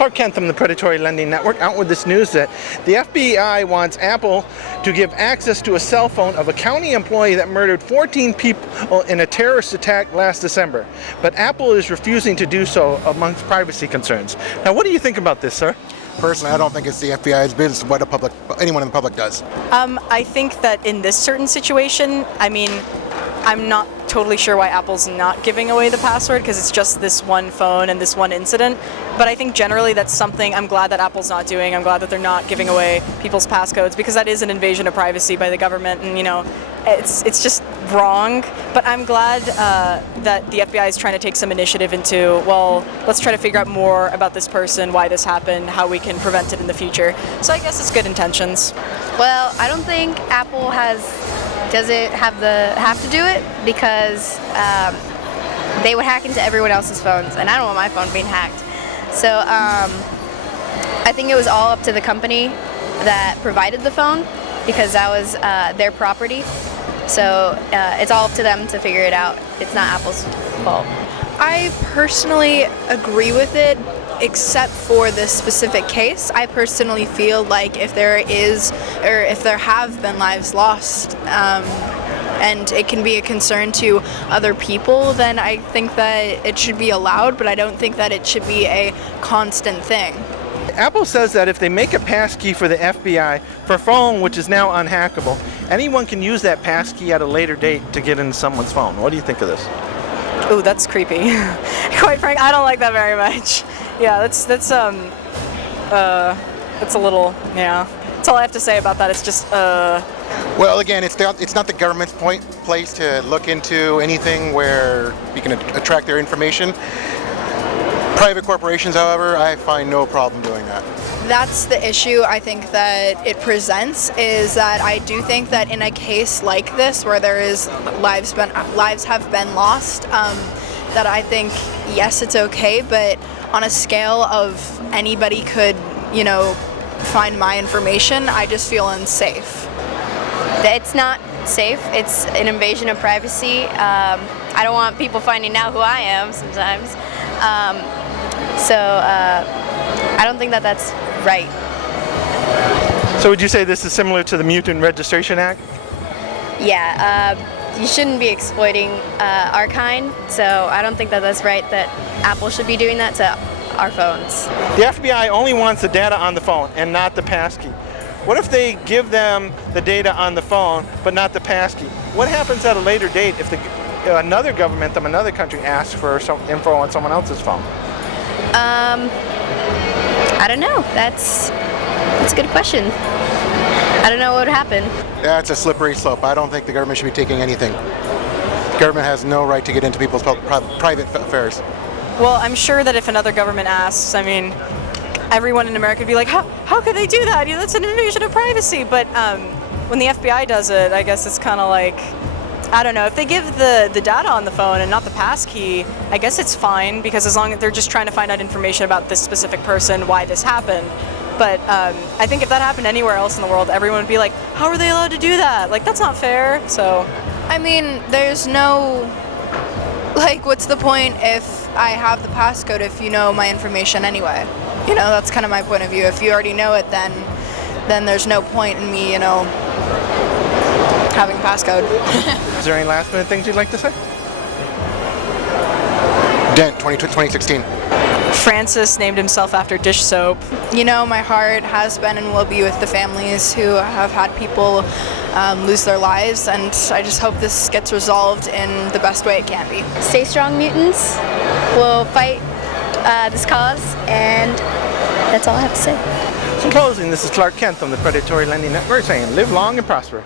Clark Kent from the Predatory Lending Network, out with this news that the FBI wants Apple to give access to a cell phone of a county employee that murdered 14 people in a terrorist attack last December. But Apple is refusing to do so amongst privacy concerns. Now, what do you think about this, sir? Personally, I don't think it's the FBI's business what anyone in the public does. I think that in this certain situation, I'm not totally sure why Apple's not giving away the password, because it's just this one phone and this one incident. But I think generally that's something I'm glad that Apple's not doing. I'm glad that they're not giving away people's passcodes, because that is an invasion of privacy by the government, and it's just wrong. But I'm glad that the FBI is trying to take some initiative into, well, let's try to figure out more about this person, why this happened, how we can prevent it in the future. So I guess it's good intentions. Well, I don't think Apple doesn't have to do it, because they would hack into everyone else's phones, and I don't want my phone being hacked. So I think it was all up to the company that provided the phone, because that was their property. So it's all up to them to figure it out. It's not Apple's fault. I personally agree with it, except for this specific case. I personally feel like if there have been lives lost, and it can be a concern to other people, then I think that it should be allowed, but I don't think that it should be a constant thing. Apple says that if they make a passkey for the FBI for a phone which is now unhackable, anyone can use that passkey at a later date to get into someone's phone. What do you think of this? Ooh, that's creepy. Quite frankly, I don't like that very much. Yeah, that's a little, yeah. That's all I have to say about that. It's just, Well, again, it's not the government's place to look into anything where you can attract their information. Private corporations, however, I find no problem doing that. That's the issue I think that it presents, is that I do think that in a case like this, where there is lives have been lost, that I think, yes, it's okay, but on a scale of anybody could, find my information, I just feel unsafe. It's not safe. It's an invasion of privacy. I don't want people finding out who I am sometimes. So I don't think that that's right. So would you say this is similar to the Mutant Registration Act? Yeah, you shouldn't be exploiting our kind, so I don't think that that's right that Apple should be doing that to our phones. The FBI only wants the data on the phone and not the passkey. What if they give them the data on the phone but not the passkey? What happens at a later date if another government from another country asks for some info on someone else's phone? I don't know. That's a good question. I don't know what would happen. Yeah, it's a slippery slope. I don't think the government should be taking anything. The government has no right to get into people's private affairs. well, I'm sure that if another government asks, everyone in America would be like, how could they do that? That's an invasion of privacy. But when the FBI does it, I guess it's kind of like, I don't know, if they give the data on the phone and not the passkey, I guess it's fine, because as long as they're just trying to find out information about this specific person, why this happened. But I think if that happened anywhere else in the world, everyone would be like, how are they allowed to do that? Like, that's not fair. So, there's no, what's the point if I have the passcode if you know my information anyway? That's kind of my point of view. If you already know it, then there's no point in me, having a passcode. Is there any last minute things you'd like to say? Dent, 2016. Francis named himself after dish soap. My heart has been and will be with the families who have had people lose their lives, and I just hope this gets resolved in the best way it can be. Stay strong, mutants. We'll fight this cause, and that's all I have to say. In closing, this is Clark Kent from the Predatory Lending Network saying live long and prosper.